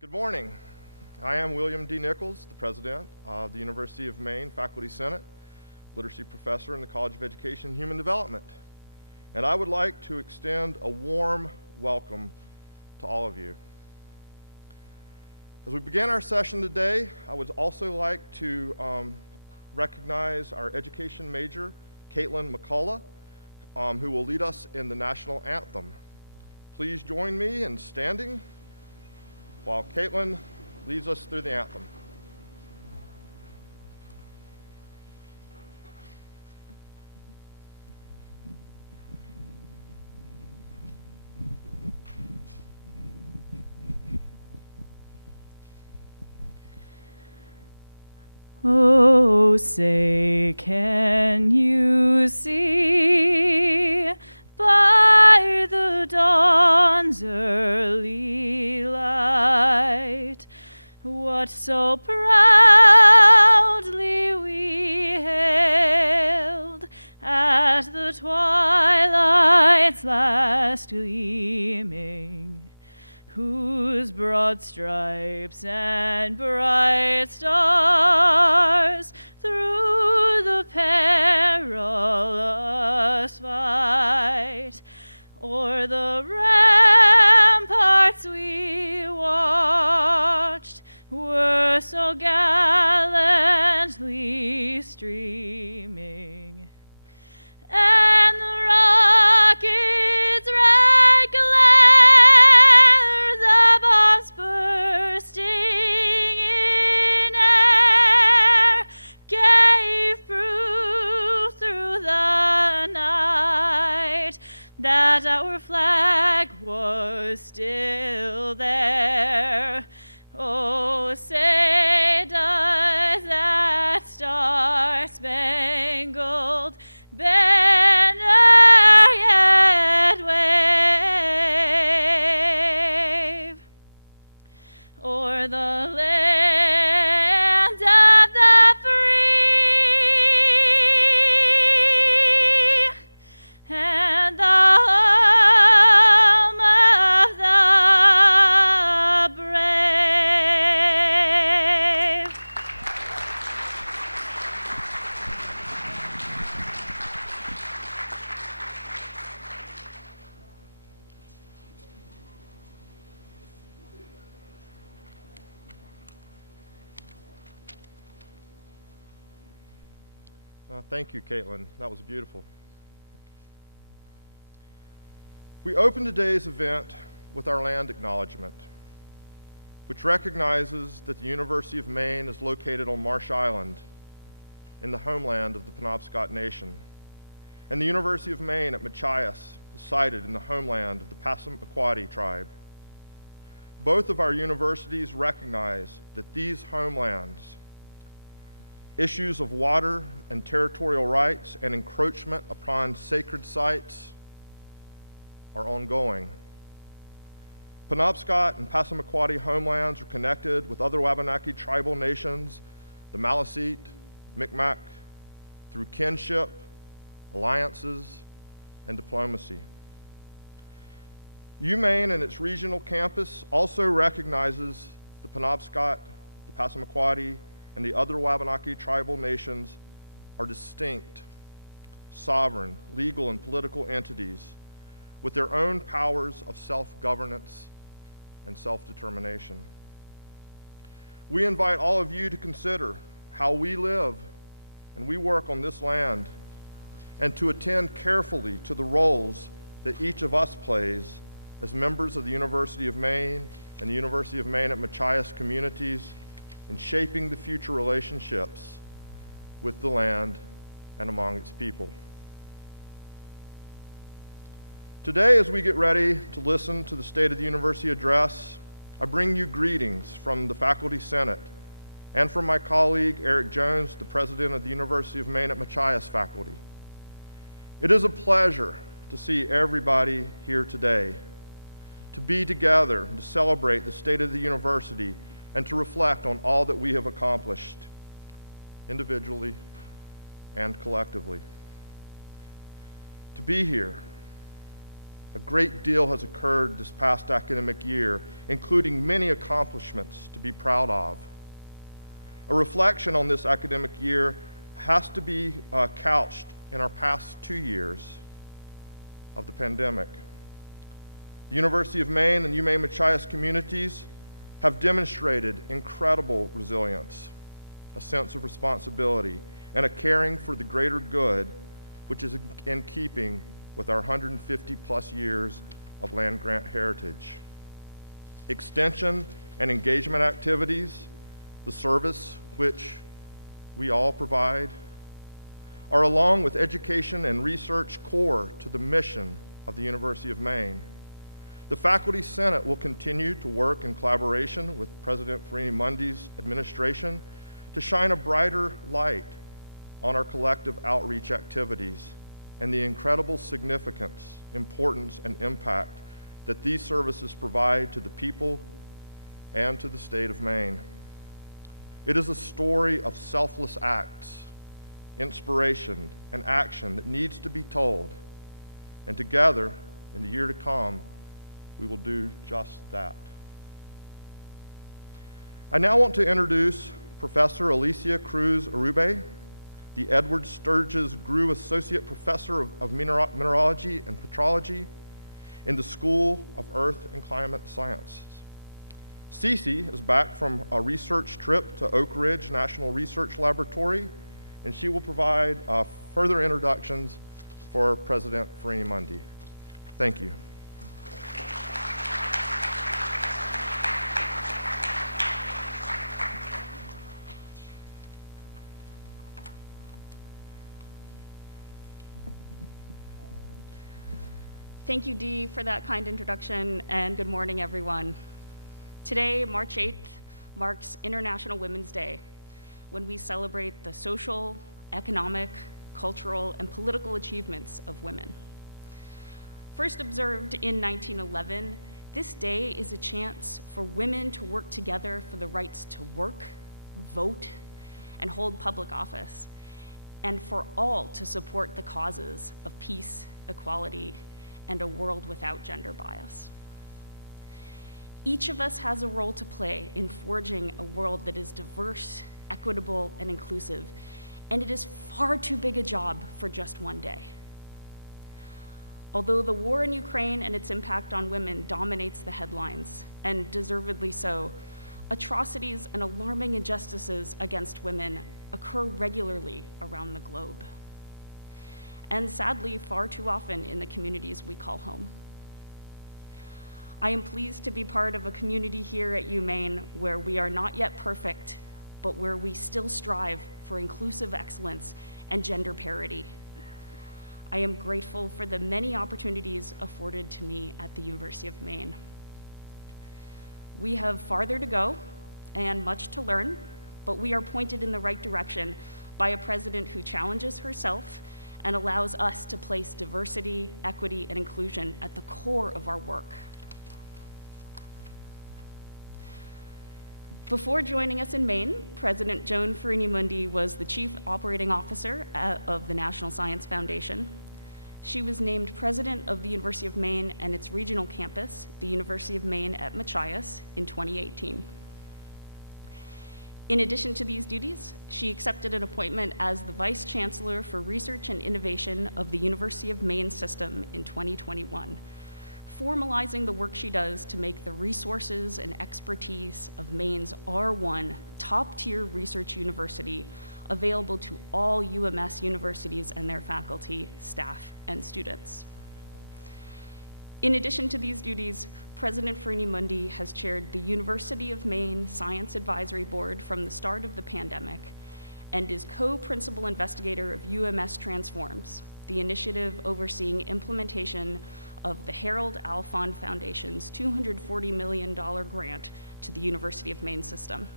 Good morning. I am William D. Nichols, the president of the University of Maine Faculty Senate, literacy professor in the College of Education and Human Development. And I would like to extend a warm welcome to all of you. As we begin our session today, I would also like to recognize our education major, Caitlin McCullough, who will lead us in the national anthem. Please join me in standing while Caitlin leads us through the anthem. Oh, say, can you see by the dawn's early light what so proudly we hailed at the twilight's last gleaming, whose broad stripes and bright stars through the perilous fight o'er the ramparts we watched were so gallantly streaming, and the rockets' red glare, the bombs bursting in air, gave proof through the night that our flag was still there. Oh, say does that star-spangled banner yet wave o'er the land of the free and the home of the brave? Thank you, Caitlin. That was beautiful. We open today's event with our land acknowledgement, which recognizes that the University of Maine is located on Marsh Island in the homeland of the Penobscot Nation, and the University of Maine at Machias is sited in the homeland of the Passamaquoddy tribe. Both of our universities recognize that these homelands, issues of water and territorial rights and encroachment upon sacred sites are ongoing. Penobscot and Passamaquoddy homelands are connected with other Wabanaki tribal nations, the Maliseet, Micmac, through kinship, alliances, and diplomacy. UMaine and its regional campus also recognizes the Penobscot, the Passamaquoddy, and the other Wabanaki tribal nations are distinct, sovereign, legal, and political entities with their own powers of self-governance and self-determination. We invite all of you to consider how we live and we work on this land, and to attend carefully to the roles that each of us plays as members of the University of Maine and the University of Maine at Machias communities in shaping the future relationships with the land and among its people. Today, as we get ready to listen to the State of the University address, I bring you greetings from the Faculty Senate and from my colleague, Eric Jones, the president of the University of Maine at Machias faculty. It is a pleasure to see everybody here today, to be together and to celebrate the state of the university and to reflect on all that we have accomplished individually and collectively. To be here A great deal has occurred this past academic year, including many accomplishments to be proud of. A reflection on this academic year has to be couched in our past 2 years of the pandemic. The University of Maine and UMaine Machias communities have demonstrated incredible resilience, a sense of responsibility, and a caring for the greater good, which is in keeping with our 150 plus years of land-grant heritage. Extension and engagement activities, the service which we all provide, are along with education and research core to the mission of the University of Maine. The Faculty Senate will continue to work in collaboration with President Farini Mundy's administration to shine a brighter light on our collective outreach activities and the incredible significance, importance, and impact that these services provide to the people and to the state of Maine. It is a story of selfless acts, inspiration, and action that needs to be told, and together, in the year to come, we will do just that. I now want to introduce Professor Alicia Cruz Urube, the Edward Sturges Grew Associate Professor of Mineralogy and Petrology in the School of Earth and Climate Sciences. Cece is back from a research trip to Oak Ridge National Research Laboratory, and she will provide further introductions for President Farini Mundy. Thank you. Thank you, Dee, for that kind introduction, and good morning, everyone. Today, March 8th, marks International Women's Day, when we celebrate the social, economic, cultural, and political achievements of women. First observed in 1911, this day is a chance for women to work together for the rights to work, vote, and hold public office, and for all to support the causes of peace, equality, and a world without gender bias. Each of us has a role to play in forging a world that is diverse, equitable, and inclusive, and it is far too big a job for just one day. Although the war in Ukraine and its impact on women dominates the headlines, and deservedly so, atrocities and alarming injustices against women occur regularly around the globe, and sadly, far too often in the communities we call home. I am pleased to be part of a community here at UMaine where we are not yet perfect, but where we still strive for inclusive excellence and gender parity. I am grateful for the many opportunities afforded to me at the University of Maine. We have farther to go and much to learn, but we are pointed in the right direction by a president who challenges herself and allows us to place diversity, equity, and inclusion at the core of our work. Before joining us in Maine, President Joan Farini Mundy was the Chief Operating Officer of the National Science Foundation. She was named President of the University of Maine and its regional campus, the University of Maine at Machias, in 2018. In addition to these duties, she accepted an appointment as the Vice Chancellor for Research and Innovation of the University of Maine system in 2021, formalizing the work she does to make the resources and expertise of Maine's R1 top-tier research university available to all UMS universities and their faculty, staff, and students. In addition to these duties, President Farini Mundy has chaired the University of Maine Science Advisory Board from the start of the pandemic and is co-principal investigator of UMS Transforms, the initiative overseeing implementation of the Harold Alfond Foundation's $240 million grant to the University of Maine system.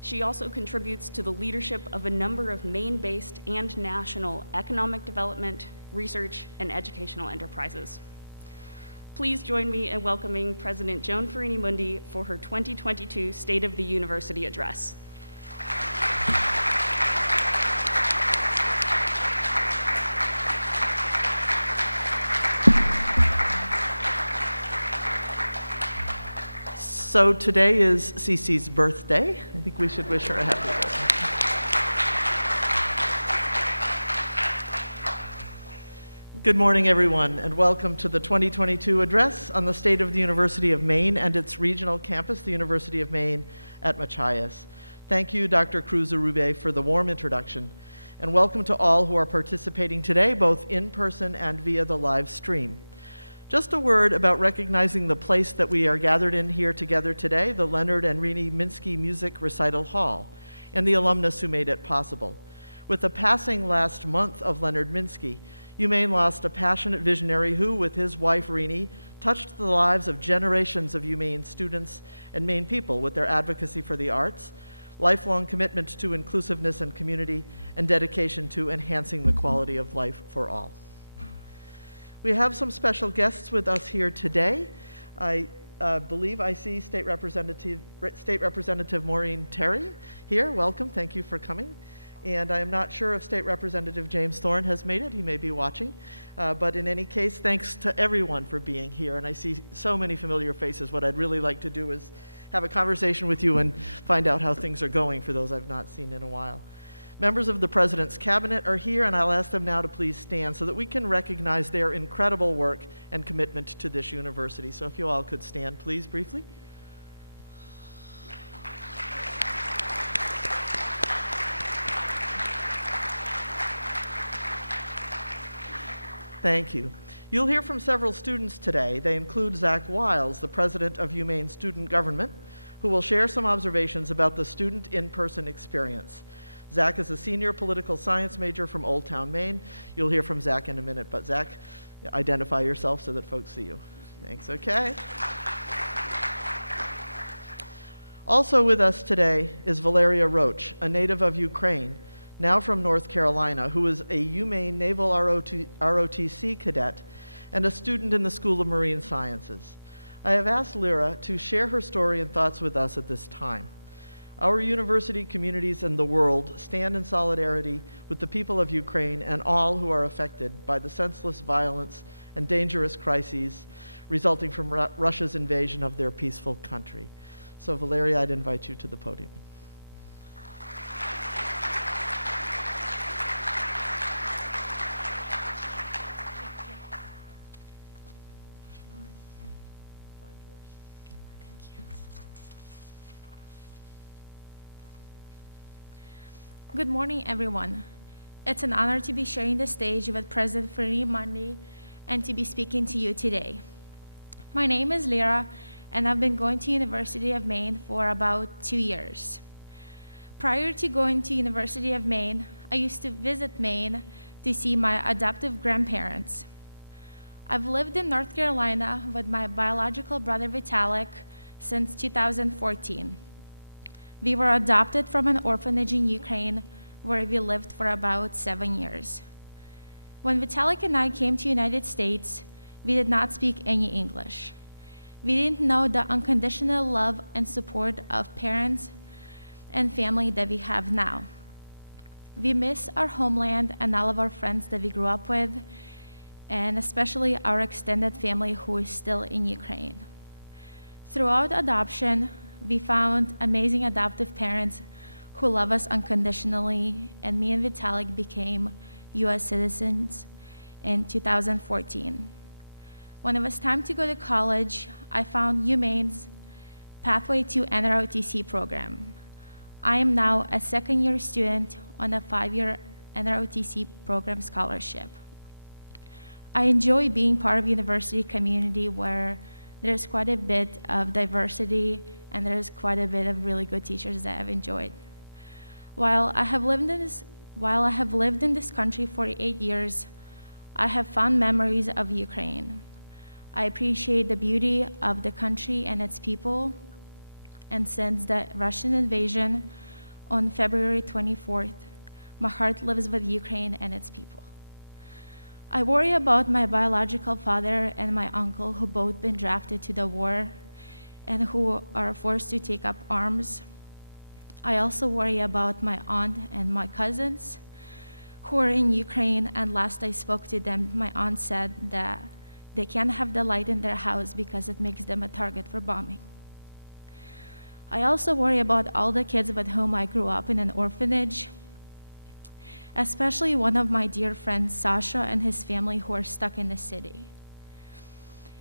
She also contributes to the leadership of a number of Maine-based and national economic development, research, and educational enterprises. Please join me in welcoming President Joan Farini Mundy for her 2022 State of the University Address. So today is Cece's birthday. I think we should wish her a happy birthday. Good morning, everyone, and welcome to the 2022 address on the state of the University of Maine and its regional campus, the University of Maine at Machias. Thank you, Dr. Cruz-Urube, for the warm introduction, and welcome to all who are participating today, both in person and via the live stream. Just a word about recognizing the place that we are gathered in here together today, the Leonard and Rini Minsky Music Recital Hall, and the alumnus who made it possible. With the passing last month of Leonard Minsky, UMaine lost a passionate visionary who, with his wife Rini, touched the lives of generations of UMaine students and Maine people with their advocacy for the arts, lifelong commitment to inclusiveness and community, and dedication to enhancing the quality of life for all. We have some special guests with us here today. I believe I see State Representative Maureen Terry here. Welcome, thank you for coming. And I am not sure if State Representative James Thorne has made it. He may be watching. But in any case, thanks to everyone for being here. And I see so many familiar faces. What I'd really like to do is have a conversation with you and find out how things are going for those I've not seen in a while. Members of the President's Cabinet are here, and I'll ask them now to please stand so that we can recognize their incredible work and commitment to this university. So if you all could stand, please, briefly. Thank you. You'll hear from several students today. They include Zach Wiles, the president of UMaine Student Government, who will share some observations about the student in-person experience. Zach is a senior political science major from Old Town, Maine. You'll hear from Zach in a minute, but Zach, identify yourself so that folks see you. Thanks, okay. Also with us today is Valeria Roach, a native of Ukraine, now from North Carolina, who is a UMaine Naval ROTC cadet and a student in the School of Marine Sciences. I have asked Lyra to share her story and thoughts with us at this time. Our university communities and the world stand in solidarity with the people of Ukraine and all who are affected by the senseless violence and dangerous crises resulting from Russia's invasion of their peaceful country. So Valeria, I'd invite you to the podium. Good morning, everyone. It's an honor to be sharing the stage with President Freddie Mundy and to be speaking to you today. My name is Lyra, and I've been going to University of Maine for about 2 years. Prior to going to University of Maine, I used to visit Maine to see my adoptive grandparents. I've lived in North Carolina with my biological brother Vitalik since 2014. We were adopted from an orphanage in Ukraine where we lived for about 7 years. When Vitalik and I came to the United States, we did not speak any English. We didn't know the unconditional love and support of parents and family that we have now. We miss our homeland and all of our friends that we grew up with, and especially our extended family who is still in Ukraine. Throughout adoption, we found amazing adoptive parents who love us unconditionally, and me and Vitalik became US citizens in 2014. When it was time to go to college, I found UMaine's Pathway to NROTC program. I am now a second-year student on a 5-year NROTC program scholarship. I enjoy being part of a university community where there's quite a bit of diversity and there's quite a bit of really good teachers that I've enjoyed. While I have lived in this country for 8 years, I have fond memories of Ukraine. I appreciate the beauty of the country and its people, and since the Russian invasion on February 24th, my heart lives with Ukraine and its people. I worry about my biological father and my uncle who both been drafted to the war and who are forced to take up arms. I also worry about my aunt and my cousins who are in Ukraine, and last I spoke to them, my aunt said that they can't have the light in their house because it makes them a target for bombing. I also worry about all the kids with whom I grew up in an orphanage, especially one of my dear friends, Sasha, and his family who are stuck in the city.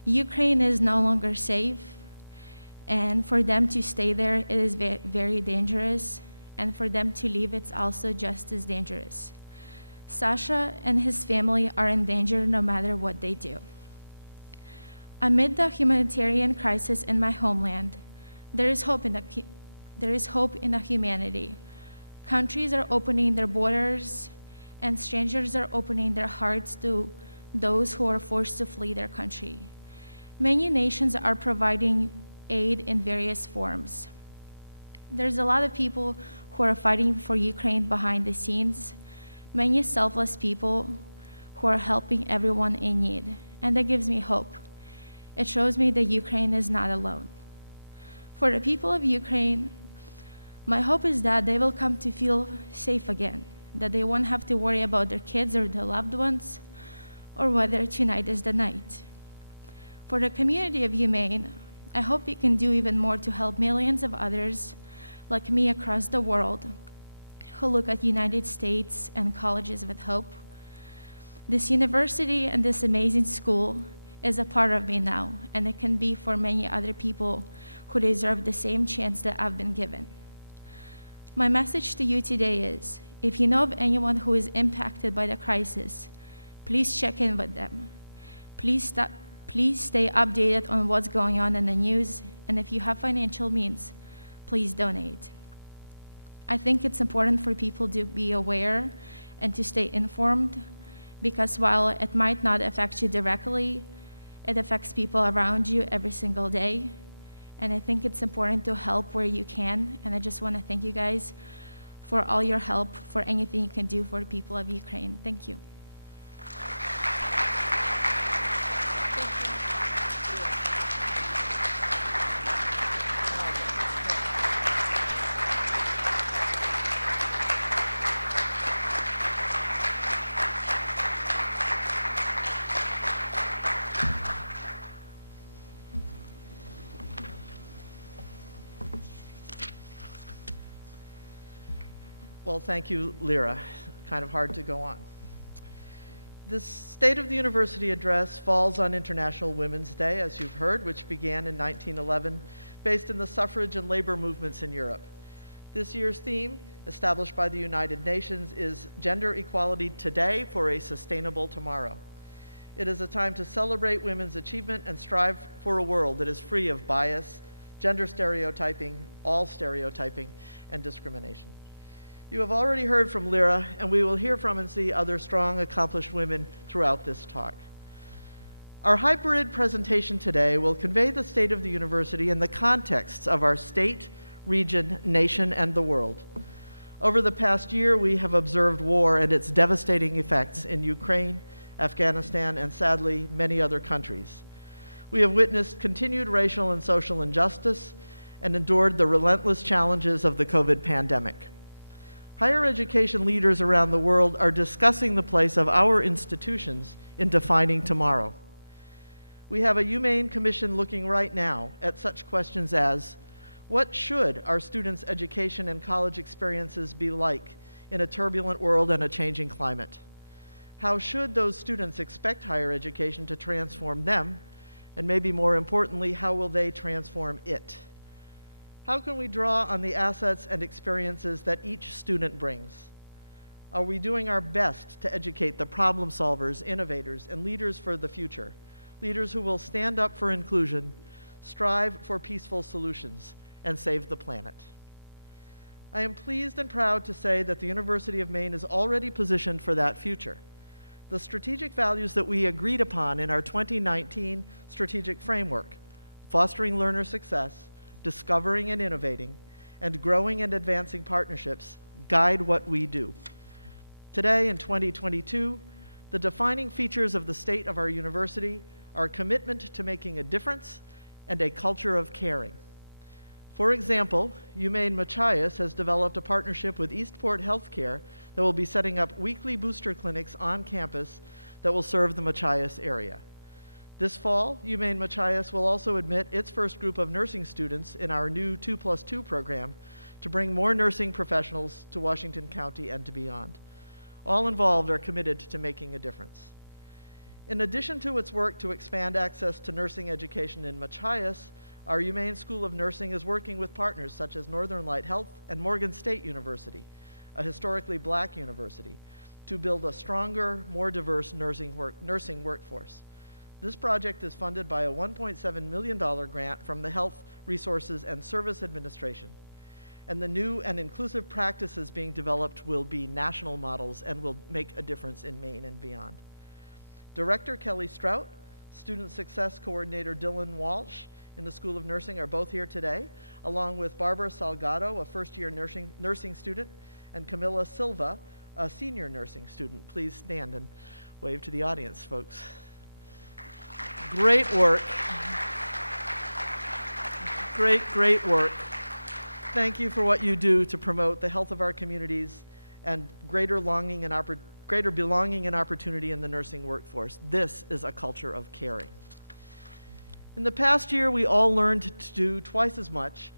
Ukraine is no longer safe, and for them to stay there, it is very dangerous, and for them to leave, it's also just as dangerous. Sasha and his family are in danger no matter what they do. Amid the humanitarian crisis in my homeland, there is hope in the humanity. Countries are opening their borders, and strangers are opening their hearts to those who are forced to flee their country. Many nations are providing aid in various forms. There's a lot of people who are fighting for Ukraine behind the scenes, many selfless people who are helping everyone in need, and that gives me hope. It shows me that Ukraine is not alone. For the people of Ukraine, my hope is that they will come to feel safe again, that they won't have to worry about their kids or their loved ones, or whether tonight is the night. For the community of Humane, I hope we can do even more to help millions of others like me across the world who look at United States and colleges with hope. This university and this amazing school is a part of me now, and it can be for many other people who deserve the same chance that I've been given. My message to you today is, if you know of anyone who is impacted by the crisis, please check in with them. Please stay updated on what's going on in the news, and if you have financial means, please donate. I think it's important for people to be aware and to stay informed, because while it might not affect you directly, it affects people around you every single day. And I think it's important to help where you can. And I just want to thank you guys for all your help, for anything you can do for the people of Ukraine. Thank you. Well, thank you, Lyra. Kind of hard to go on. This State of the University address falls on International Women's Day, as you've heard, which began in 1911, based in the suffrage and labor movements in Europe. This year's theme, established by the United Nations, is Gender Equality Today for a Sustainable Tomorrow. It is a time to celebrate women's achievement and strive for a world that is free of bias, gender stereotyping, all stereotyping, and discrimination. You have already heard from Lyra, and we will hear from and see other strong, accomplished women throughout this talk. Our hybrid presentation today will convey the state of the university in the context of our state, region, nation, and the world. Over the past year, we have observed war and its devastating effects in Ukraine, Afghanistan, and sadly, many other countries. We have witnessed continued racial and social injustice and endured the relentless challenges of the COVID pandemic. Higher education leaders around the world are discussing the place of our institutions in defining tomorrow. We have a Humane Commission looking right now at such questions as, what should our students' education and college experiences be like in a turbulent world and a changing climate? How should those students expect higher education to transform them? And maybe more importantly, how will they transform it? How can we draw on the assets and experiences that each student brings? Are we doing our best to educate the problem solvers, innovators, and leaders for the future? Leaders who will stand up for inclusion, strive for peaceful solutions, and save the planet. I am pleased and proud to say that the University of Maine is already positioned for that future. The strategic values that we agreed upon in our 2019 strategic framework, fostering learner success, discovering and innovating, and growing and advancing partnerships, guide what we do. Today, in 2022, the defining features of the state of our university are a commitment to making a difference and a culture of caring. For example, UMaine Machias has developed a partnership with Eastport Healthcare that will be setting up weekly booster clinics on campus that will serve the Machias area. This fall, UMaine Machias will also admit its first group of nursing students in our new 2+2 program to bring more nursing professionals to Washington County and to beyond. All involved are committed to making a difference. In addition to its work to expand access to nursing education in Machias, our UMaine School of Nursing is working with partners such as Northern Light Health and Morgan State University, a historically black university, to build a stronger, more diverse nursing workforce. This project is funded by a $1.7 million grant from the Health Resources and Service Administration. And the new and inclusive practices being developed will be national models and will make a difference in Maine and beyond. Director Kelly Strout, Student Success Coordinator Dylan Walsh in the School of Nursing are both here today, along with Barbara Salgado, a first-year nursing student, and Camilla Silva, a senior nursing student. Please stand and wave to the audience, folks. Great work. Great work. Thank you for what you do to promote the health of our communities and greater belonging and opportunity in the nursing workforce. This is a culture of caring. In the past year, we all learned to do twice as much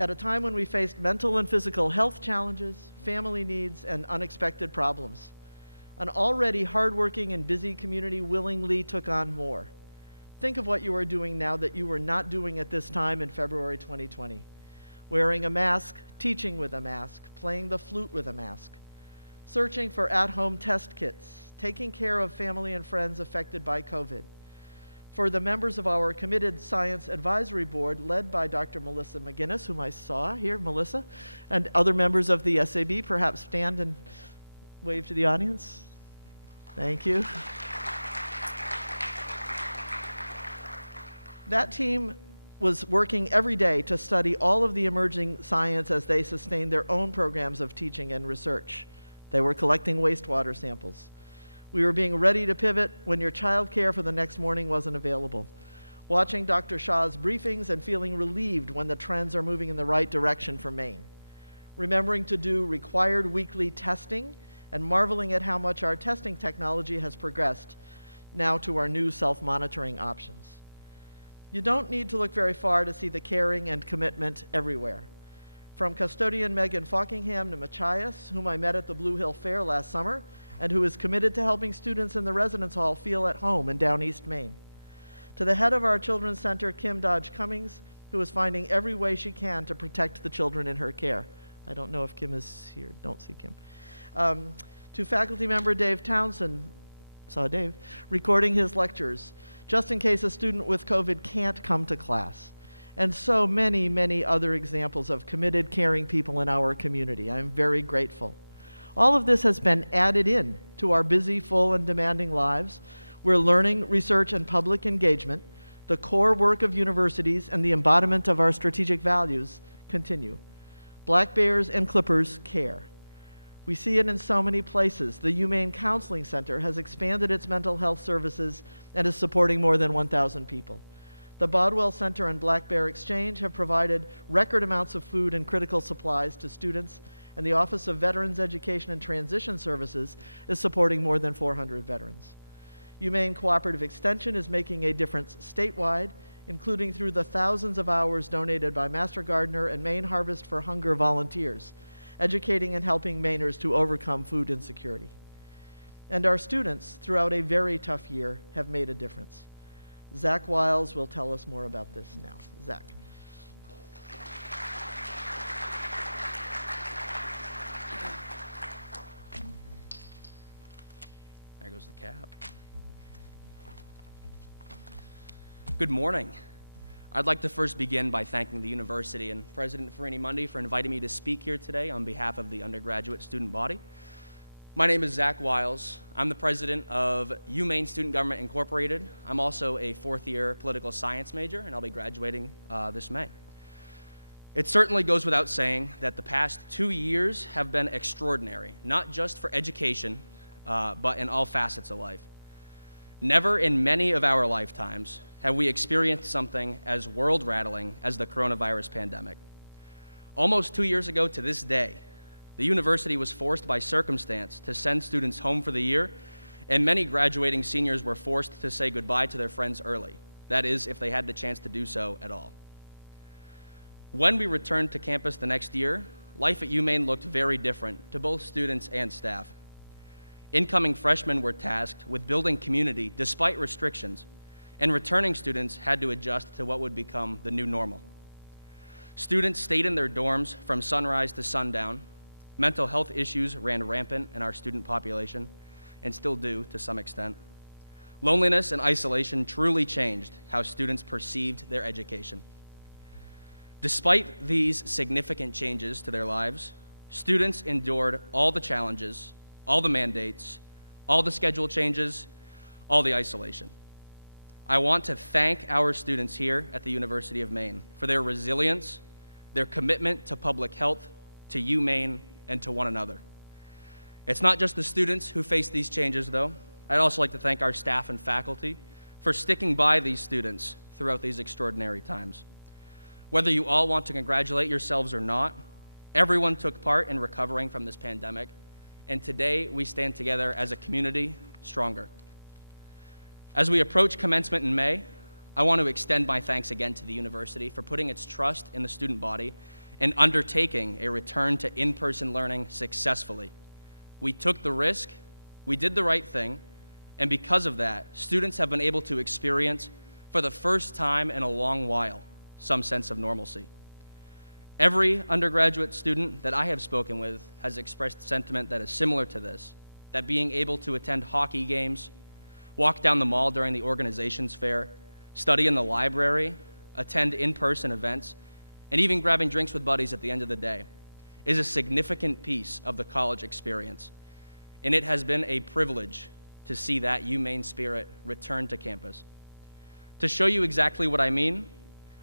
at a time when we faced mental and physical health challenges, family needs, and unexpected problems. An already hardworking and busy community willingly took on more. Think of what you are doing now that you were not doing at this time in February 2020. Wearing a mask, teaching with a mask, playing the flute with a mask, searching for at-home test kits, taking care of family and friends affected by COVID. For the members of our committed Science Advisory Board, led by Dr. Melissa McGinnis, whom I saw here, Melissa, and other members of the SAB, perhaps stand and wave to the audience. Thank you. That team was working every day to study all of the emerging science as they sustained their own programs of teaching and research. They were collecting wastewater samples. We were being ready to pivot when your child care for the next morning wasn't available. Watching Dr. Shah's briefings and feeling relieved when the trends are moving in the right direction for Maine. Remembering to do required weekly testing and marveling at how much our testing technology has progressed now to our new self-monitoring options. You don't need to look very far to see the caring and commitment everywhere. From custodian Megan Falkingham to Machias, whom I met at the Blue Hill Fair last summer, and who is committed to helping students in the residence hall feel at home in Down East Maine. To the head of our Children's Center, Kim Dodge Cummings, who is finding every way she can to protect the children in her care. I don't know if Kim is here. Don't see Kim. To faculty member Dave Townsend, saw Dave, recording his lectures, just in case a student with COVID can't come to class. And so many, many other examples of committed, caring people in our community. I'm very grateful. All of this has been added in to our busy, full, and demanding lives, where learning, research, and public engagement, the core work of universities, and the embodiment of our strategic values continue. Black Bears and Clippers care. We see it in so many places. The UMaine Counseling Center has expanded its mental health services and is supporting more than 1,000 people. The Bodwell Center and Black Bear Exchange have provided record amounts of food and critical supplies to students, and the Office of Veterans Education and Transition Services is supporting more than 400 veterans. UMaine Cooperative Extension is making a difference statewide, including through the thousands of hours donated by Master Gardener and Maine Harvest for Hunger volunteers, educating and helping Mainers to overcome food insecurity. And our students, throughout a very tough year, have made a difference. Zach Wiles will tell us more about this now. Zach. There goes the cap. Good morning. I'd like to first begin by thanking the university and President Farini Mundy for inviting me to speak here today on behalf of the undergraduate student body. My name is Zach Wiles. I'm the president of UMaine Student Government Incorporated. I'm also a fourth-year political science major, and I'll be graduating this May. It certainly goes without saying that the past 2 years have been extraordinary, not just for education, but in all facets of life. Never in many of our lifetimes have we experienced something as world-rattling as the coronavirus pandemic. Almost 2 years ago to this day, the university was forced by circumstance to send students home for the year and many graduating seniors were forced to say goodbye to their friends early. That is, if they had the chance to do so at all. When we returned to campus the next year, life at UMaine looked very different to both students and staff. Incoming freshmen were tasked with building community despite restrictions, and returning students had to adjust to what would become the new normal. Students stayed in their dorms from sunrise to sundown. Mental health issues ran rampant in our student population, and still do to some extent. Loneliness and isolation truly changed how students perceived their education. Despite these significant changes to their lives, students endured all the challenges, all the mandates, all the schedule changes, all the isolation. I want to thank our students here at the University of Maine for their resilience, their commitment to public health, to UMaine, and to one another. It's not just the students who face these changes, though. I'd also like to thank our staff and faculty for sticking by these students throughout these extraordinary times. Whether you all want to congratulate yourselves or not, everyone took part in recovering from this pandemic, and today we stand together as a community, stronger. As we approach commencement in May, I want to extend my thanks again to the university for putting its trust in the student body and undertaking a return to in-person learning successfully. We took the risk, we did the right thing, and because of that, students have been able to experience, for the first time in a long while, some sense of normalcy. Every undergraduate student that I have spoken with has expressed sentiment that is similar to this, that being able to attend hockey games, walk down the mall during the organizations fair, study in the library, attend in-person events, and even grabbing drinks with buddies at the end of the day is a significant piece of the college experience. And it has been a privilege to see that UMaine spirit return to campus. To show you exactly what I mean,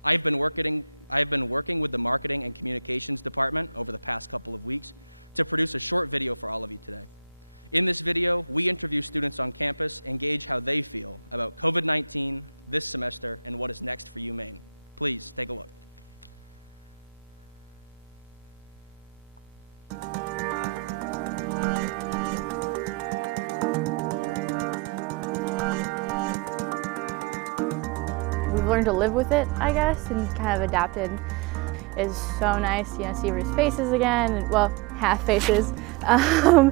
I have been working with the marketing and communications department over the past couple of weeks to produce a short video for all of you today. In this video, we interview students on campus and gauge how they feel about COVID-19 this semester and what is next for UMaine. Please take a look. We've learned to live with it, I guess, and kind of adapted. It's so nice, see everybody's faces again, well, half faces, and,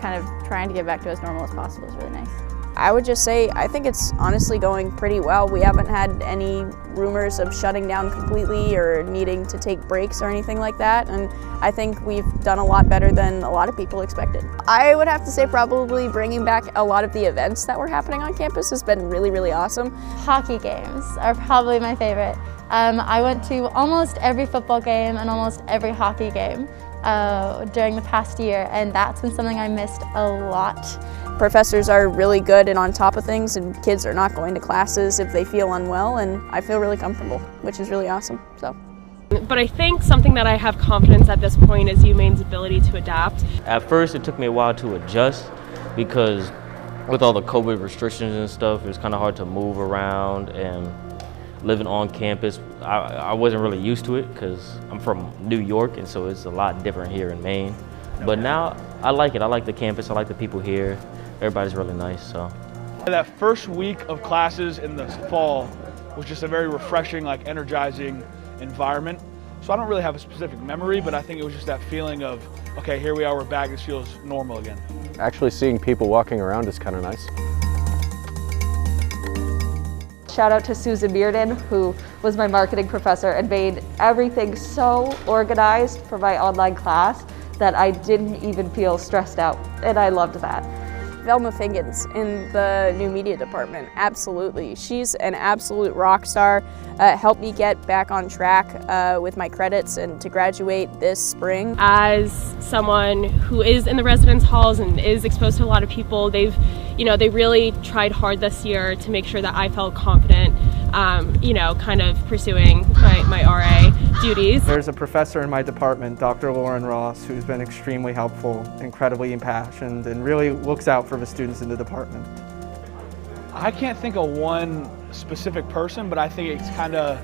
kind of trying to get back to as normal as possible is really nice. I would just say I think it's honestly going pretty well. We haven't had any rumors of shutting down completely or needing to take breaks or anything like that, and I think we've done a lot better than a lot of people expected. I would have to say probably bringing back a lot of the events that were happening on campus has been really, really awesome. Hockey games are probably my favorite. I went to almost every football game and almost every hockey game during the past year, and that's been something I missed a lot. Professors are really good and on top of things, and kids are not going to classes if they feel unwell, and I feel really comfortable, which is really awesome. But I think something that I have confidence at this point is UMaine's ability to adapt. At first, it took me a while to adjust because with all the COVID restrictions and stuff, it was kind of hard to move around, and living on campus, I wasn't really used to it because I'm from New York, and so it's a lot different here in Maine. But now I like it. I like the campus. I like the people here. Everybody's really nice. So that first week of classes in the fall was just a very refreshing, energizing environment. So I don't really have a specific memory, but I think it was just that feeling of, okay, here we are, we're back, this feels normal again. Actually seeing people walking around is kind of nice. Shout out to Susan Bearden, who was my marketing professor and made everything so organized for my online class that I didn't even feel stressed out, and I loved that. Velma Figgins in the new media department, absolutely. She's an absolute rock star. Helped me get back on track with my credits and to graduate this spring. As someone who is in the residence halls and is exposed to a lot of people, they really tried hard this year to make sure that I felt confident, kind of pursuing my RA duties. There's a professor in my department, Dr. Lauren Ross, who's been extremely helpful, incredibly impassioned, and really looks out for the students in the department. I can't think of one specific person, but I think it's kind of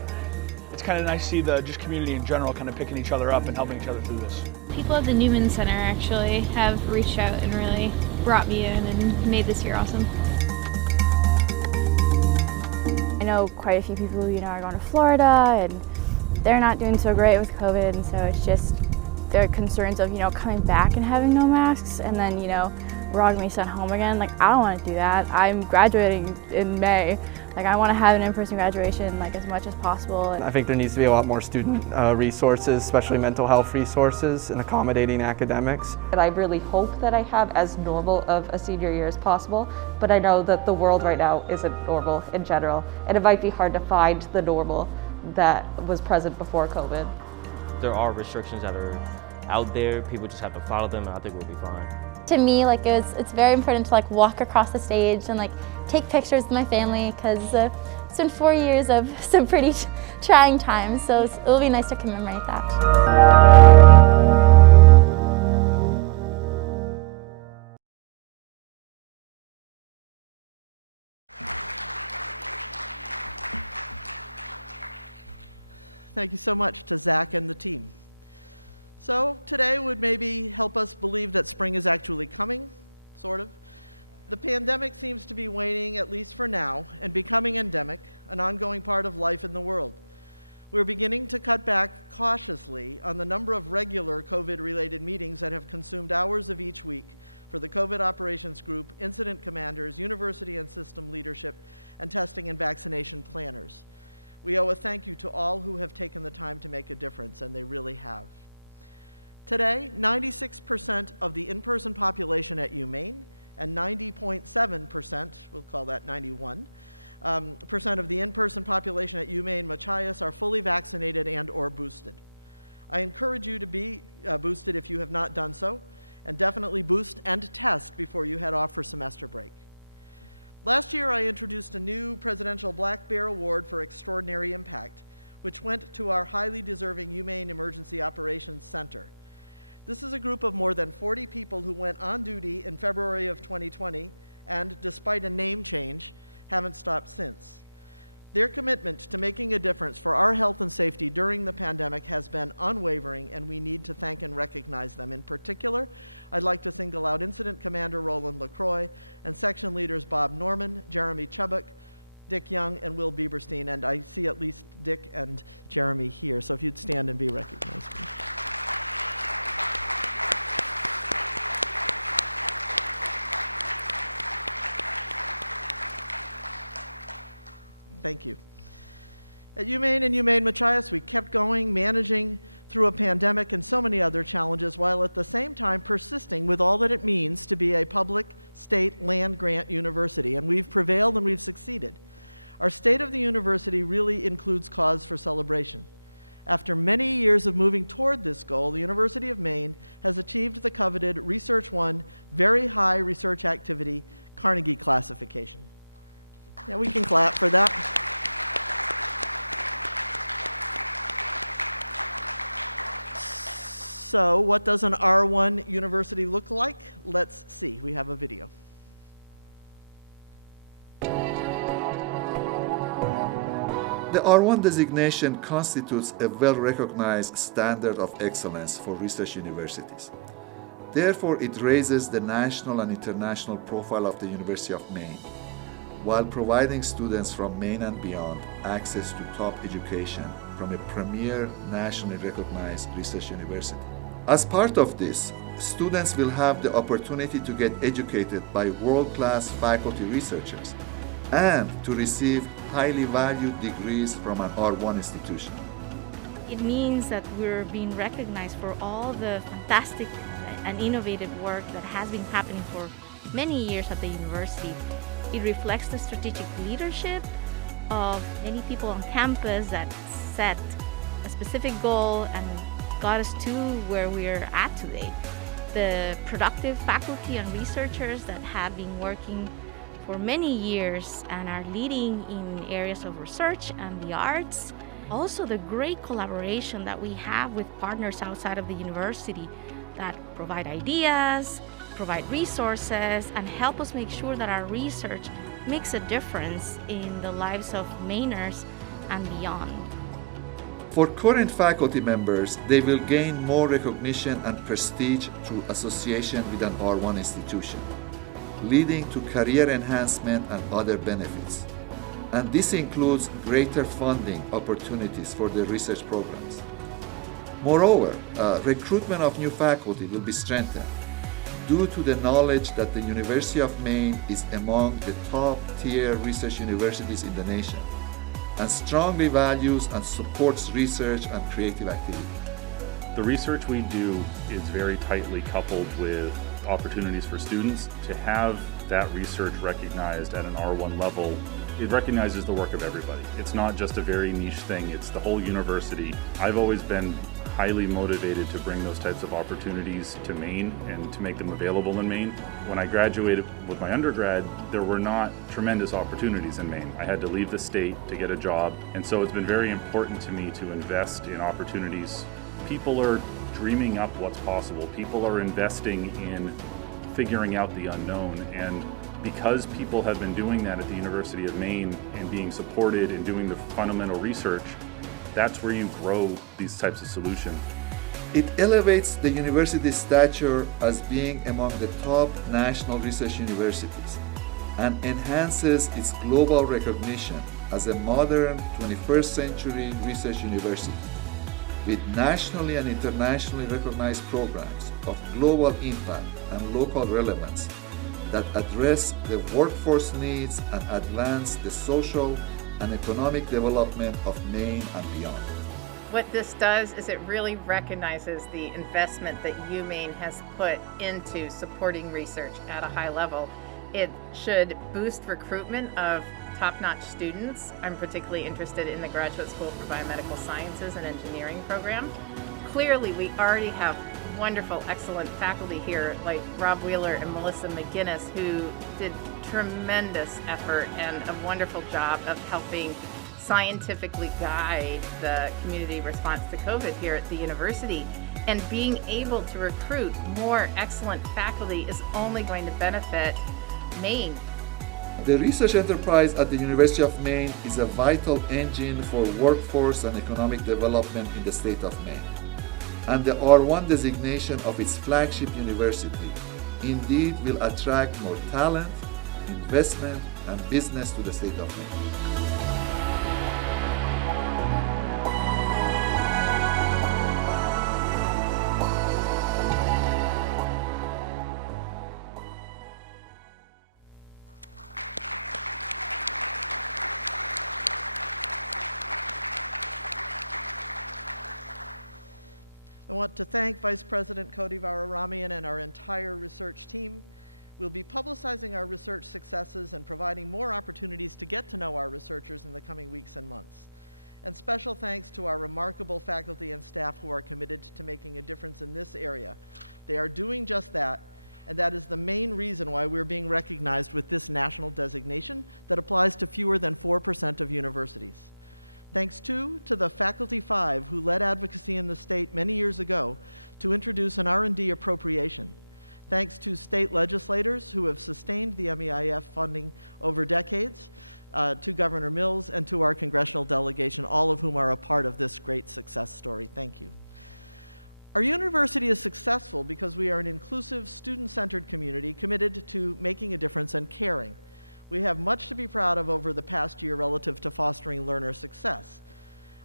it's kind of nice to see the just community in general kind of picking each other up and helping each other through this. People at the Newman Center actually have reached out and really brought me in and made this year awesome. I know quite a few people who are going to Florida and they're not doing so great with COVID, and so it's just their concerns of coming back and having no masks, and then we're all gonna be sent home again. Like, I don't want to do that. I'm graduating in May. Like, I want to have an in-person graduation as much as possible. I think there needs to be a lot more student resources, especially mental health resources and accommodating academics. And I really hope that I have as normal of a senior year as possible, but I know that the world right now isn't normal in general, and it might be hard to find the normal that was present before COVID. There are restrictions that are out there. People just have to follow them, and I think we'll be fine. To me, it's very important to walk across the stage and take pictures with my family, because it's been 4 years of some pretty trying times, so it'll be nice to commemorate that. Thank you so much to Zach and the team. So today would maybe help us believe that spring is actually coming, sort of. The pandemic seems to be waning, at least for now, and becoming endemic, an ongoing part of life in the world. We're beginning to cut back cautiously on the number of regular COVID-related meetings that have consumed hours of each week for the COVID operations group, incident commanders, university and system leadership, and testing and vaccination planners. We owe a thank you to all who have taken the time to make a difference, and they really have. Today, 96% of the in-person population at UMaine and 90.7%, we'll call that 91%, of the in-person population at UMaine Machias are fully vaccinated and or boosted. I encourage you to be boosted if you have not done so, and definitely boost and test before you head off for semester break. Last year, I introduced a new Presidential Black Bear Award for Extraordinary Impact, which went to our highly deserving UMaine Emergency Operations Center. This is a group of more than 40 people who went on duty in February of 2020 and, despite a name change, haven't stopped since. Their commitment to making a difference for our health and safety during the pandemic has been unwavering, and we need to thank and recognize them. In particular, I'd like to single out Incident Commander Roland LaCroix and section leaders Bob Norman, Jeremy Chubbuck, Dick Young, and Will Bieberstein, and I see at least Dick and Jeremy here, so if you'd stand and be recognized. Thank you. At UMaine and UMaine Machias, we kept going, managing through a pandemic and so many other challenges, while at the same time persisting with all that it means to be a public state land-grant university. And we've prevailed and we've succeeded. Our state of the university really includes cause for celebration. After many years of moving toward this goal, the University of Maine has achieved the coveted Research 1 Very High Research Activity Carnegie classification. Yeah, we can clap for that. So, what does an R1 university look like? Let's see. We have a video. The R1 designation constitutes a well-recognized standard of excellence for research universities. Therefore, it raises the national and international profile of the University of Maine, while providing students from Maine and beyond access to top education from a premier nationally recognized research university. As part of this, students will have the opportunity to get educated by world-class faculty researchers and to receive highly valued degrees from an R1 institution. It means that we're being recognized for all the fantastic and innovative work that has been happening for many years at the university. It reflects the strategic leadership of many people on campus that set a specific goal and got us to where we're at today. The productive faculty and researchers that have been working for many years and are leading in areas of research and the arts. Also the great collaboration that we have with partners outside of the university that provide ideas, provide resources, and help us make sure that our research makes a difference in the lives of Mainers and beyond. For current faculty members, they will gain more recognition and prestige through association with an R1 institution, leading to career enhancement and other benefits. And this includes greater funding opportunities for their research programs. Moreover, recruitment of new faculty will be strengthened due to the knowledge that the University of Maine is among the top-tier research universities in the nation and strongly values and supports research and creative activity. The research we do is very tightly coupled with opportunities for students. To have that research recognized at an R1 level, it recognizes the work of everybody. It's not just a very niche thing, it's the whole university. I've always been highly motivated to bring those types of opportunities to Maine and to make them available in Maine. When I graduated with my undergrad, there were not tremendous opportunities in Maine. I had to leave the state to get a job, and so it's been very important to me to invest in opportunities. People are dreaming up what's possible. People are investing in figuring out the unknown, and because people have been doing that at the University of Maine and being supported and doing the fundamental research, that's where you grow these types of solutions. It elevates the university's stature as being among the top national research universities and enhances its global recognition as a modern 21st century research university with nationally and internationally recognized programs of global impact and local relevance that address the workforce needs and advance the social and economic development of Maine and beyond. What this does is it really recognizes the investment that UMaine has put into supporting research at a high level. It should boost recruitment of top-notch students. I'm particularly interested in the Graduate School for Biomedical Sciences and Engineering program. Clearly, we already have wonderful, excellent faculty here like Rob Wheeler and Melissa McGinnis, who did tremendous effort and a wonderful job of helping scientifically guide the community response to COVID here at the university. And being able to recruit more excellent faculty is only going to benefit Maine. The research enterprise at the University of Maine is a vital engine for workforce and economic development in the state of Maine. And the R1 designation of its flagship university indeed will attract more talent, investment, and business to the state of Maine. I want to thank Vice President Cody Vauraramian and our entire research team. We'll be publicizing our research successes and providing more opportunities to get to know our researchers in the coming weeks and months. And special thanks to our remarkable faculty and staff who are committed to making a difference in this area. They are doing just that, and that is the main reason why we're being recognized with this national designation that applies to fewer than 4% of universities. Thanks to the Faculty 5 who led advocacy in the state many years ago to introduce an R&D appropriation. Thanks to state legislators who have sustained the MEIF funding over decades, to Governor Mills, and to our congressional delegation, all of whom are a part of this great success story. Thank you. Our university is successful because we are an inclusive, student-centered community committed to making a difference and caring. We have much to be proud of over the past year relative to fostering learner success.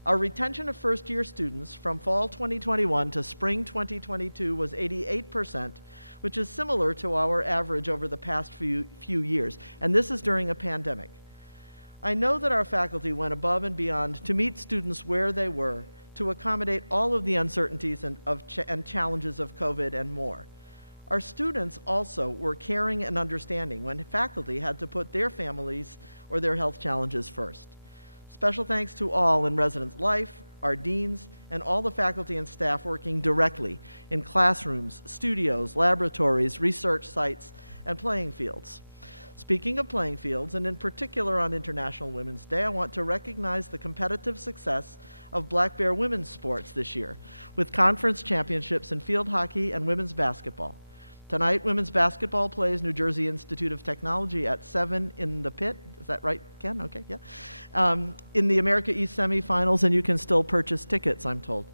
Our retention of first-year students from fall 2021 to spring 2022 was 88%, which is similar to our average over the past few years, and this is during a pandemic. I know that our faculty went above and beyond to meet students where they were, to accommodate all of the uncertainties and challenges of COVID and more. Our students also were caring and understanding when faculty had to put their families or their health challenges first. Special thanks to all in residence life, our deans, and all the faculty and staff working directly in classrooms, studios, laboratories, research sites, and playing fields. Speaking of playing fields, and in particular on International Women's Day, I want to recognize the competitive success of Black Bear women's sports this year, with conference championships in field hockey and women's basketball. Tonight, women's basketball plays New Jersey Institute of Technology at 7 in the pit. Is that right, Ken? Okay, yeah. In the America East semifinals, and you can still purchase tickets, I'm told.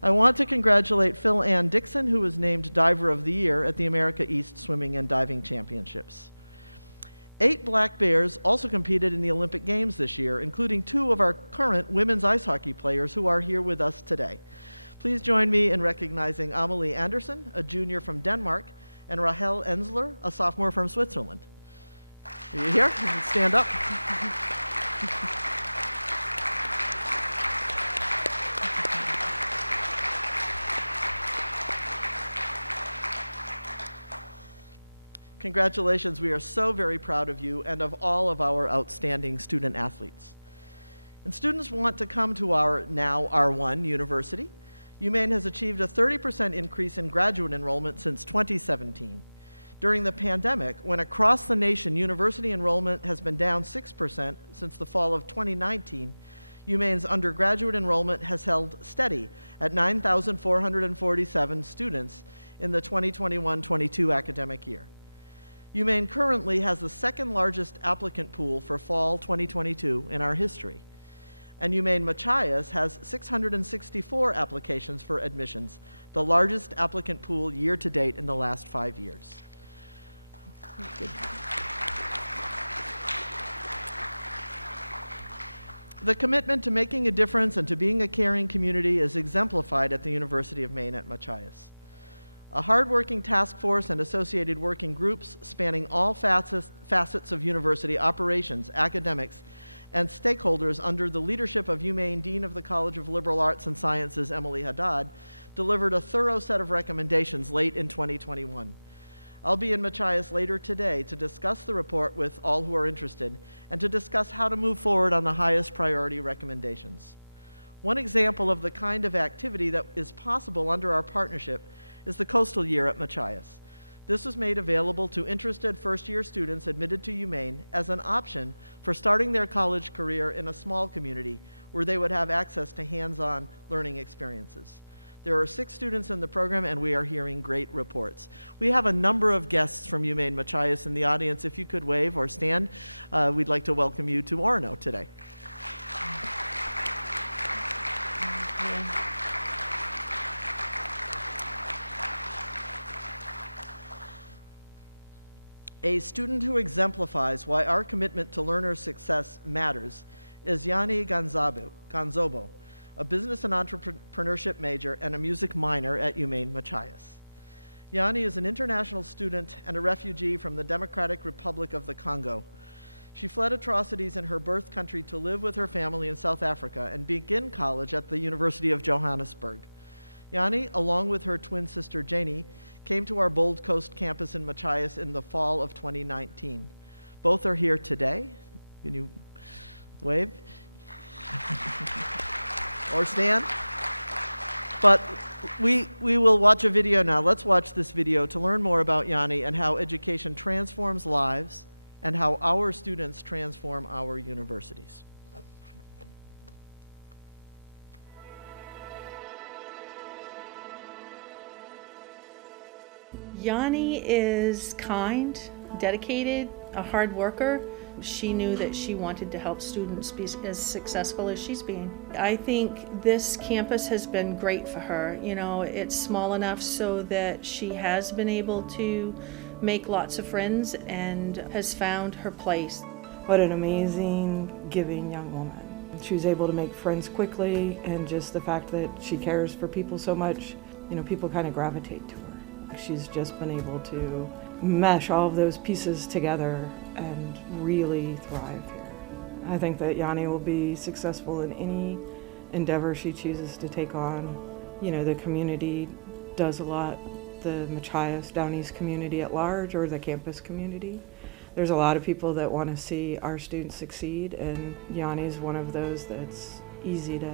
I want to congratulate Phil Ann Dixon, who was named Diver of the Year at the America East Swimming and Diving Championships. 8 Black Bears also competed in the Olympic Games this year, including 2 of our current women's ice hockey players who are here with us today. Please join me in recognizing Amelie Andersen, a junior from Denmark, and Rahel Ensler, a sophomore from Switzerland. Are you here? You can stand up. Congratulations, we are so very proud of you and of all of our outstanding student athletes. And students want to come to our now R1 university. UMaine has achieved a 30% increase in graduate enrollment since 2017. During the pandemic, when across the nation university enrollment has been down 6% since the fall of 2019, UMaine's undergraduate enrollment has held steady at 9,447 students in the 2021-22 academic year. UMaine currently has the second largest applicant pool for fall 2022 in our history. And UMaine Machias has 664 applications for admissions, the largest applicant pool year to date in the last 5 years. Good. The commitment to making a difference and to being a caring community is exemplified at the University of Maine at Machias. A hardworking task force and associated working groups spanning all facets of university operations, academics, and stakeholders under the leadership of UMaine Dean of the College of Liberal Arts and Sciences, Emily Haddad, delivered a thorough set of recommendations late in 2021. I'll be in Machias later today to discuss the report with all who are interested and to discuss how to move forward on the highest priority recommendations. One example of the kind of activity that is possible under our partnership is the Coastal Year at Machias. This was made available to interested first-year students admitted to UMaine as an option for starting their college career in a small community where they would have access to hands-on learning experiences. There are 6 students in the program, and we are hearing great reports. We have a number of guests from UMaine Machias in the audience. If you could wave or stand, we'd like to welcome you to Orono today. A student who exemplifies why our commitment to learner success matters is Yanni Gonzobo, a business and entrepreneurship major and a music minor at UMaine Machias. Yanni is an international student and a refugee from the Democratic Republic of the Congo. She fled atrocities in her birth country to live with her family in South Africa and begin college at the University of Johannesburg. Yanni, along with her twin sister Janie, came to our Bold Coast campus in Machias in the fall of 2019. Both are here today. Can you wave? Or stand? But we will watch a video now. Let's watch this video to learn more about Yanni and how education transforms lives and how our students transform our universities. Yanni is kind, dedicated, a hard worker. She knew that she wanted to help students be as successful as she's been. I think this campus has been great for her. You know, it's small enough so that she has been able to make lots of friends and has found her place. What an amazing, giving young woman. She was able to make friends quickly, and just the fact that she cares for people so much, you know, people kind of gravitate to her. She's just been able to mesh all of those pieces together and really thrive here. I think that Yanni will be successful in any endeavor she chooses to take on. You know, the community does a lot, the Machias Down East community at large, or the campus community. There's a lot of people that want to see our students succeed, and Yanni's one of those that's easy to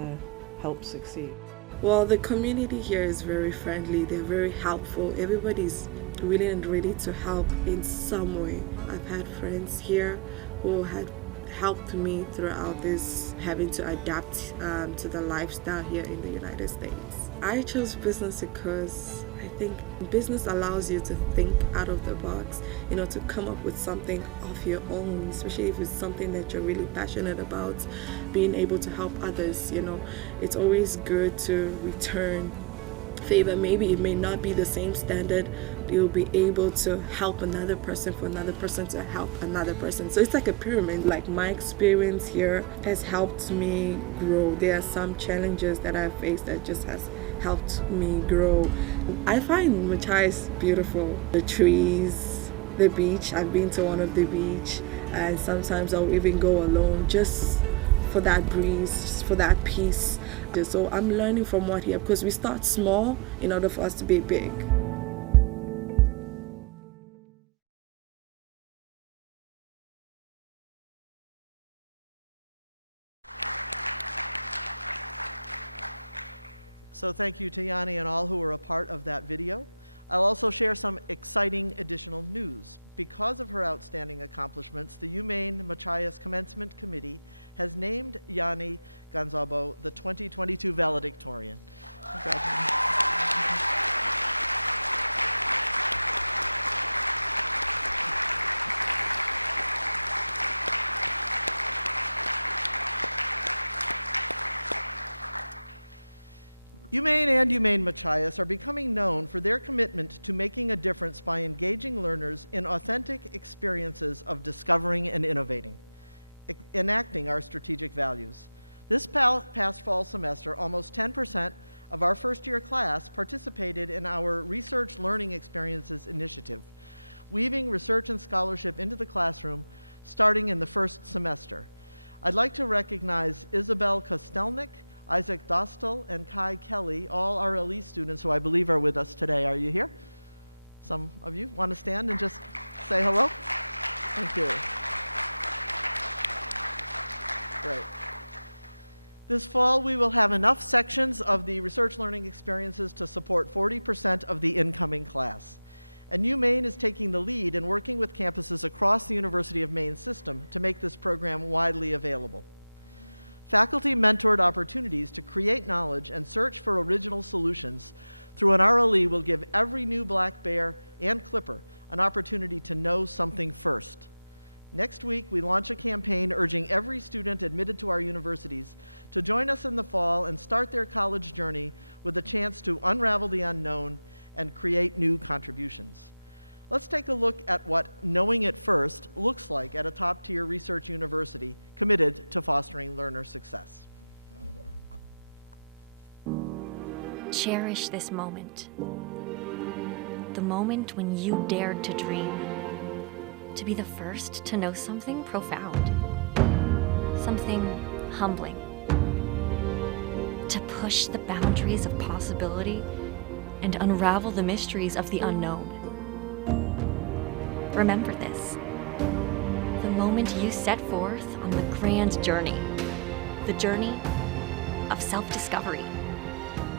help succeed. Well, the community here is very friendly. They're very helpful. Everybody's willing and ready to help in some way. I've had friends here who had helped me throughout this, having to adapt to the lifestyle here in the United States. I chose business because I think business allows you to think out of the box, you know, to come up with something of your own, especially if it's something that you're really passionate about, being able to help others, you know. It's always good to return favor. Maybe it may not be the same standard. You'll be able to help another person for another person to help another person. So it's like a pyramid. Like, my experience here has helped me grow. There are some challenges that I've faced that just has helped me grow. I find Machias beautiful. The trees, the beach. I've been to one of the beach, and sometimes I'll even go alone just for that breeze, just for that peace. So I'm learning from what here, because we start small in order for us to be big. So thank you to Yanni and all who were a part of that video. I'll also share some exciting additional news. Because of her outstanding accomplishments, the UMaine Machias Commencement Committee has named Yanni Gonzabo the 2022 valedictorian. Congratulations. UMaine and UMaine Machias are becoming known for their commitment to making a difference by engaging learners in authentic experiences of discovering and innovating, enacting our strategic values. This past fall semester, almost 10% of our first-year class participated in our Research Learning Experiences initiative, weaving research and scholarship into the classroom starting in the first semester. I'd like to recognize Isabel Kostelnik, Isaac Dostal, and Kai Kelly, all RLE students who I believe are with us today. Are you here? Some of you want to stand and just say hello? Thank you. Great. This fall, we will have enough sections of the Research Learning Experiences to support 40% of the incoming class. And UMaine is taking the lead in working with campuses across the University of Maine system to make this program widely available. Faculty-mentored opportunities to create knowledge and search for original solutions through an RLE will give every new black bear and clipper an opportunity to know something first. Next week, we launch a campaign urging every student admitted to our universities to join us in the fall and start their college journey with a chance to unravel the unknown and create new contributions. Let's take a look at what knowing it first looks like at a top-tier research university committed to fostering learner success. Cherish this moment. The moment when you dared to dream. To be the first to know something profound. Something humbling. To push the boundaries of possibility and unravel the mysteries of the unknown. Remember this, the moment you set forth on the grand journey, the journey of self-discovery.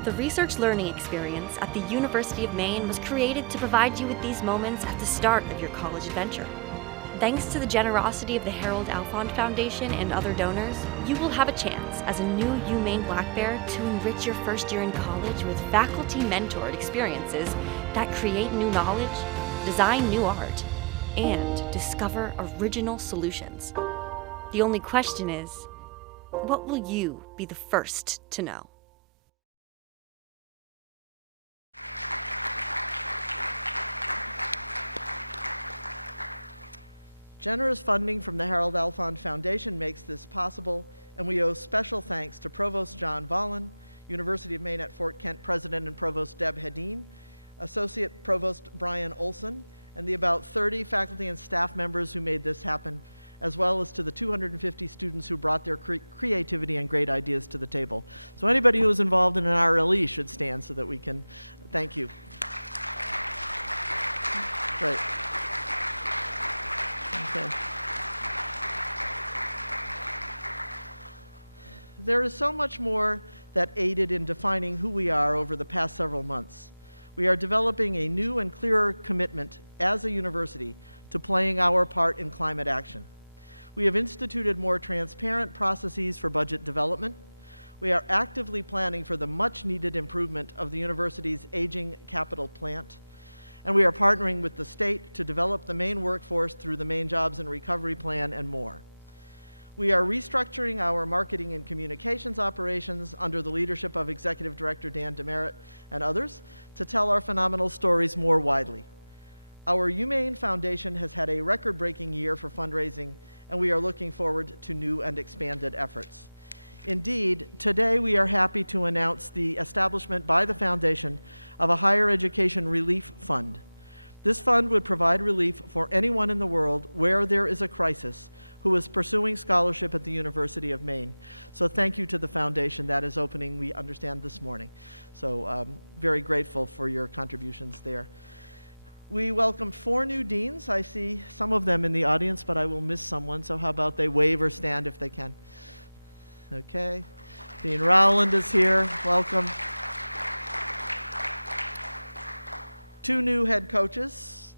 The Research Learning Experience at the University of Maine was created to provide you with these moments at the start of your college adventure. Thanks to the generosity of the Harold Alfond Foundation and other donors, you will have a chance as a new UMaine Black Bear to enrich your first year in college with faculty-mentored experiences that create new knowledge, design new art, and discover original solutions. The only question is, what will you be the first to know? Generous funding from the Harold Alfond Foundation makes this possible, and we owe special thanks to Provost John Vollen, University of Maine at Fort Kent President and Provost Deb Hedin, Associate Provost Brian Olson, and the about 30 faculty and staff members who made this happen, as well as to the 250 students who brought their creativity and great ideas to the table. So anybody who was involved in an RLE should stand so that we can thank you. Great. Okay. There is so much more that aided in defining who we are over the past several months. We are developing a new and clearer commitment as a university to playing our part in climate action. We have instituted more transparent processes for budget development. We are actively planning for the much-needed improvement of the university's aging capital plant, and we are partnering with the state to develop the Maine workforce through the Maine Jobs and Recovery Plan and more. We are restructuring our marketing and communications operations under the leadership of Executive Director Dan Demerit and others to tell our phenomenal stories more widely. Our UMaine Foundation has had a record-breaking year for fundraising, and we are looking forward to new and expanded efforts. Indeed, today we are happy to announce the establishment by the Foundation of a Higher Education Relief Fund. This fund would provide relief for anyone in the world where there is a crisis who is pursuing scholarship at the University of Maine. So thank you to the Foundation. That is opening, we understand, this morning. So very grateful for your contributions there. We welcomed 4 new deans. I see some of them in the audience, but I will miss someone, so how about they wave or stand if they can. Okay. Dean Rowland is here. Welcome. 2 new head coaches.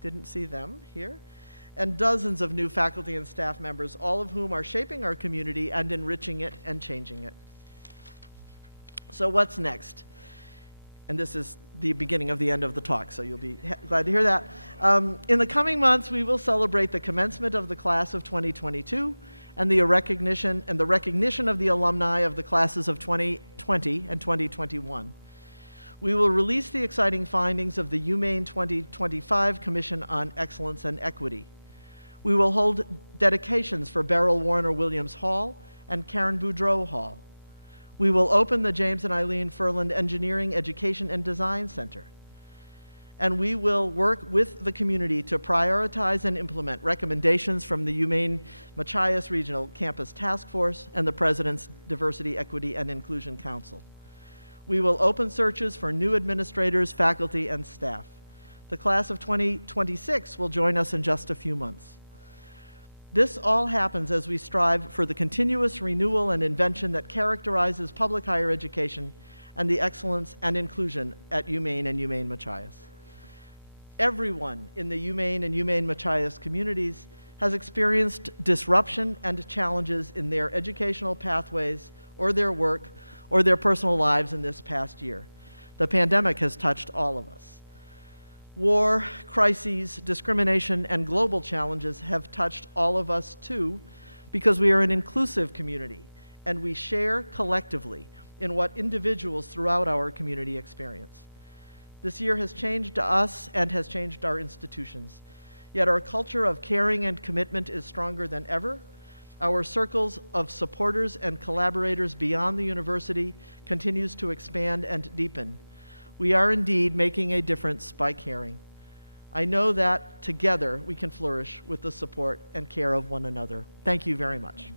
Didn't see them here. And dozens of new faculty and staff members, all of whom are shaping our community and enriching it and changing it. So what's next? And this is the beginning of the end of the talk, so you'll be glad to hear that. In the coming months, we will celebrate the commencement of the class of 2022 and the recognition of the alumni of the classes of 2020 and 2021. We will release the exciting findings of the UMaine 2025 Commission on Excellence and Equity. We will hold dedications for Beryl Warner Williams Hall and Karen Boudreau Hall. We will open the James and Eileen Furland Engineering, Education, and Design Center. And we will work with the community to prioritize and implement recommendations from the UMaine Machias Regional Campus Task Force and the President's Diversity, Equity, and Inclusion Council. We will open searches for new administrators, faculty, and staff. The class of 2026 will join us in just a few months. This all happens as we strive for the continuous renewal and invention that characterizes public higher education and the excellence and inclusion at UMaine and UMaine Machias. Everyone in the UMaine and UMaine Machias communities has experienced disruption and challenges in their educational pathways or their work or their personal lives in this past year. The pandemic has touched all of us. War, crises, discrimination, and global challenges have touched all of us too, because we are an inclusive community and we share collectively in what individuals throughout our community experience. This year has changed us and has changed our institutions. Yet our culture of caring and commitment is stronger than ever. Our circles of supporters and collaborators beyond the university continues to expand and deepen. We are indeed making a difference by caring. I know that together we can flourish with the support and care of one another. Thank you very much.